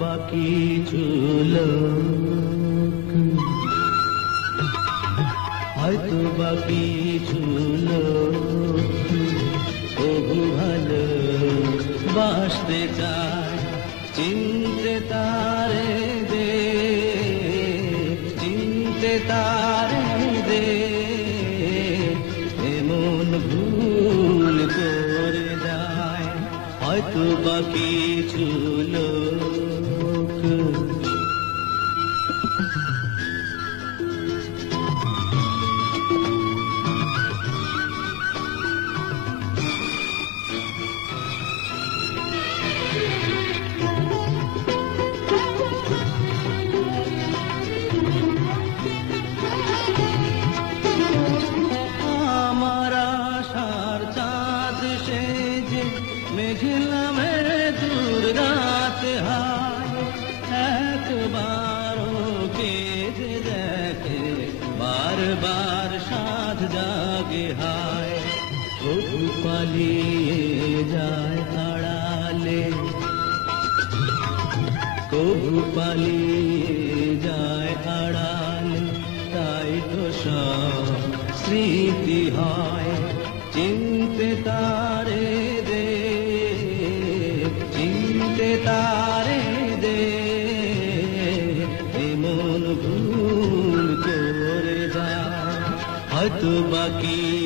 বাকি চুলোক হয়তো বাকি চুলোক বহু ভালো বাসতে চায় চিনতে তারে দে, চিনতে তারে দে। এমন ভুল করে যায়, হয়তো বাকি চুল। জাগে হায়, প্রভু পালিয়ে যায় আড়ালে। প্রভু পালিয়ে যায় আড়ালে, তাই তো সব স্মৃতি হয়। কত বাকি